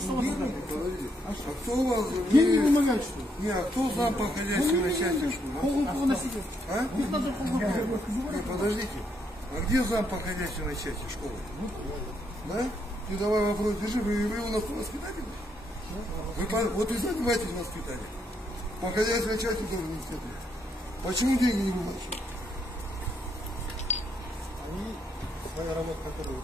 кто у вас? Не, а кто зам по хозяйственной части школы? А? Не, подождите. А где зам по хозяйственной части школы? Да? Ты давай вопрос держи, вы у нас воспитатель? Вот и занимаетесь воспитанием. По хозяйственной части тоже не следует. Почему деньги не выплачивают? Они своя работа, которую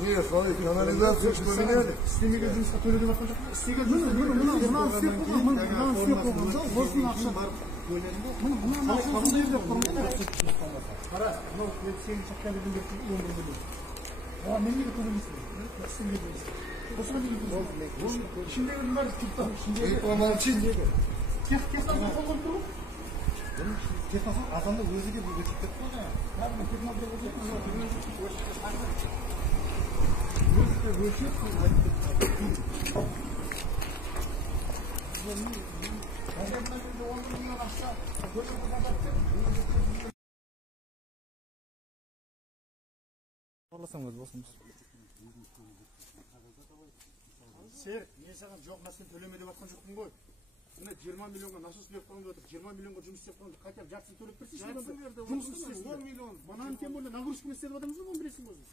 нет, смотрите, канализацию что меняли? Вы помолчите. Серік, мен саған жоқ нәрсені төлеме деп жатқан жоқпын ғой. Мына 20 миллионға насос беріп қойып отыр, 20 миллионға жұмыс істеп қойып, хотя бы жартысын төлеп берсейші. Жұмысын істейсің. 10 миллион. Банан тем более нагрузканы істетіп жатырмыз ғой, оны білесің өзің.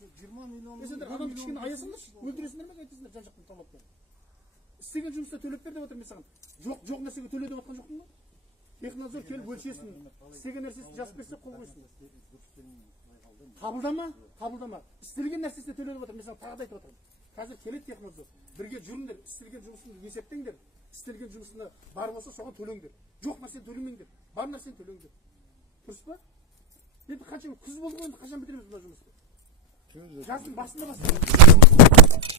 20 миллион. Сендер адам кішкене аясыңдаршы, өлтіресіңдер ме, айтасыңдар жан-жақтан талаптар. Істеген жұмыста төлеп бер деп отыр мен саған. Жоқ нәрсеге төле деп жатқан жоқпын ба? Технадзор келіп өлшесін. Істеген нәрсесін жазып берсе қол қойсын. Қабылдама. Істелген нәрсесіне төле деп отыр, мен саған тағы да айтып отырмын. Қазір келеді технадзор. Бірге жүріңдер, істелген жұмысын есептеңдер. Істелген жұмысына бар болса соған төлеңдер. Жоқ нәрсені төлемеңдер. Бар нәрсені төлеңдер. Дұрыс па? Енді қанша күз болды ғой, енді қашан бітіреміз мына жұмысты? Жаздың басында бастаймыз.